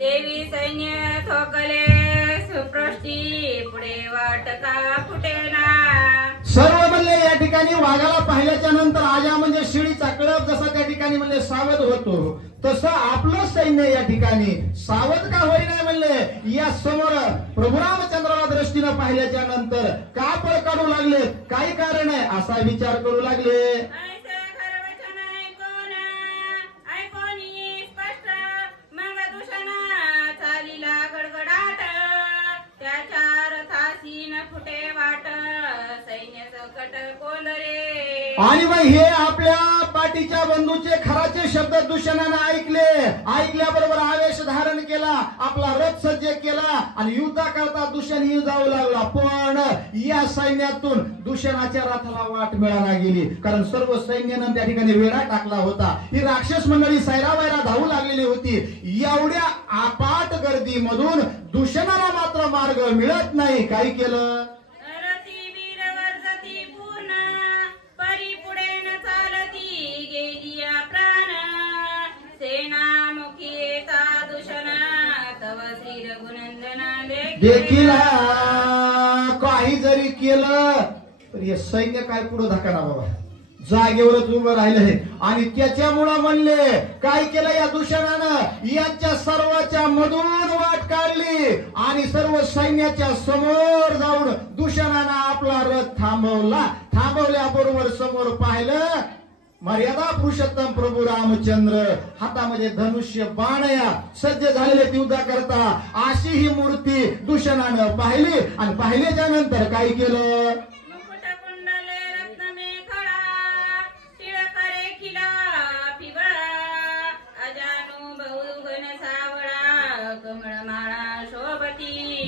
देवी सैन्य थोकले सुपृष्टी पुढे वाटका फुटेना. सर्व म्हणले या ठिकाणी वाघाला पाहिल्याच्या नंतर आजा म्हणजे शिळीचा कळप जसा त्या ठिकाणी म्हणले सावध होतो, तसं आपलं सैन्य या ठिकाणी सावध का होईना म्हणले. या समोर प्रभू रामचंद्राला दृष्टीनं पाहिल्याच्या नंतर का पळ काढू लागले, काही कारण आहे असा विचार करू लागले. आणि मग हे आपल्या पाठीच्या बंधूचे खराचे शब्द दूषणाने ऐकल्याबरोबर आवेश धारण केला, आपला रथ सज्ज केला आणि युद्धाकरता दूषणही जाऊ लागला. पण या सैन्यातून दूषणाच्या रथाला वाट मिळाला गेली, कारण सर्व सैन्यानं त्या ठिकाणी वेढा टाकला होता. ही राक्षस मंडळी सैरावैरा धावू लागलेली होती. एवढ्या अपाट गर्दीमधून दूषणाला मात्र मार्ग मिळत नाही. काही केलं, देखील काही जरी केलं तर हे सैन्य काय पुढे धकाना बाबा, जागेवरच उभं राहिलं. आणि त्याच्यामुळं म्हणले काय केलं, या दूषणानं यांच्या सर्वाच्या मधून वाट काढली आणि सर्व सैन्याच्या समोर जाऊन दूषणानं आपला रथ थांबवल्याबरोबर समोर पाहिलं मर्यादा पुरुषोत्तम प्रभू रामचंद्र हातामध्ये धनुष्य बाणया सज्ज झालेले युद्धा करता. अशी ही मूर्ती दूषणानं पाहिली आणि पाहिल्याच्या नंतर काय केलं,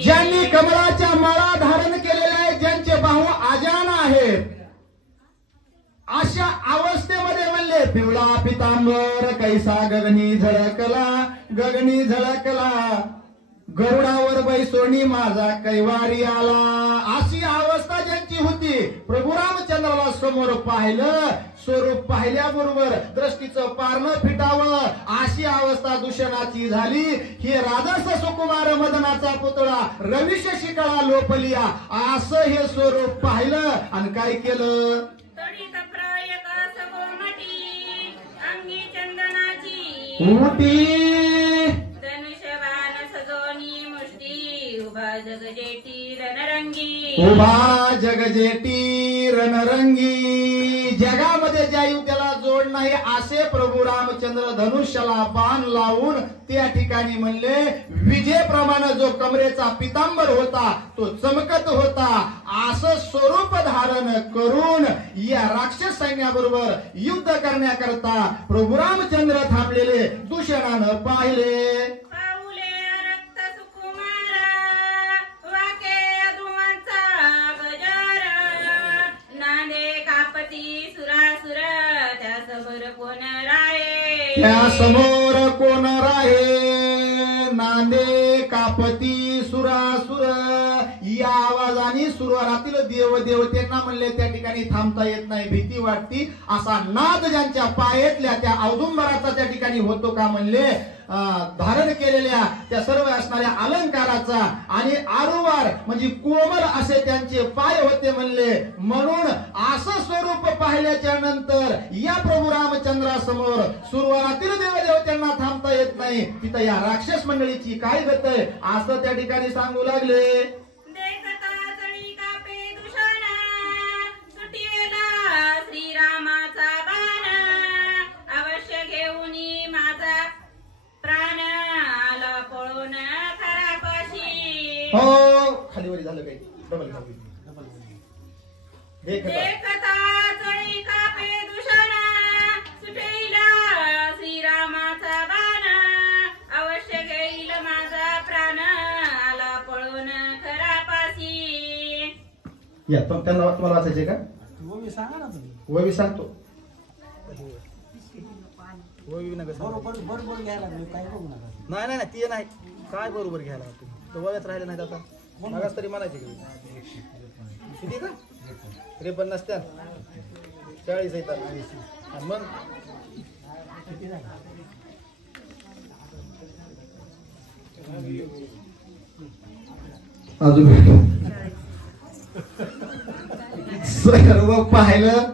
ज्यांनी कमळाच्या माळा धारण केलेल्या आहेत, ज्यांचे बाहू आजान आहेत, अशा अवस्थेमध्ये म्हणले पिवळा पितांबर कैसा गगनी झळकला गरुडावर बैसोनी माझा कैवारी आला. अशी अवस्था ज्यांची होती, प्रभू रामचंद्राला समोर पाहिलं, स्वरूप पाहिल्याबरोबर दृष्टीचं पारणं फिटावं अशी अवस्था दूषणाची झाली. हे राजस सुकुमार मदनाचा पुतळा रविश शिकळा लोपलिया असं हे स्वरूप पाहिलं आणि काय केलं, मुठी धनुष्यबाण सजोनी मुष्टी उभा जगजेटी रणरंगी. जगामध्ये ज्या युद्धाला जोड नाही असे प्रभू रामचंद्र धनुष्याला बाण लावून त्या ठिकाणी म्हणले विजेप्रमाणे जो कमरेचा पितांबर होता तो चमकत होता. असं स्वरूप धारण करून या राक्षस सैन्याबरोबर युद्ध करण्याकरता प्रभू रामचंद्र थांबलेले दूषणानं पाहिले. त्या समोर कोण राहे, नांदे कापती सुरासुर. या आवाजाने सुरवारातील देवदेवतेंना म्हणले त्या ठिकाणी थांबता येत नाही, भीती वाटती. असा नाद ज्यांच्या पायातल्या त्या औदुंबराचा त्या ठिकाणी होतो का म्हणले धारण केलेल्या त्या सर्व असणाऱ्या अलंकाराचा आणि आरुवार म्हणजे कोमल असे त्यांचे पाय होते म्हणले. म्हणून असं स्वरूप पाहिल्याच्या नंतर या प्रभू रामचंद्रासमोर सुरवारातील देवदेवतेंना थांबता येत नाही. तिथं या राक्षस मंडळीची काय गत आहे असं त्या ठिकाणी सांगू लागले. हो खाली वरी झालं काही डबल देखता चळी कापे दूषणा सुटेला श्रीरामाचा बाण अवश्य घेईल माझा प्राण आला पळून खरापाशी. या त्यांना तुम्हाला वाचायचे का? ओवी सांगा ना तुम्ही. ओवी सांगतो. ओवी नका बरोबर बरोबर घ्यायला काय बघू नका. नाही नाही ते नाही काय बरोबर घ्यायला तुम्ही तर वयात राहिले नाही आता मागास तरी म्हणायचे किती का 53 नसत्या 40 येतात मग अजून सर्व पाहिलं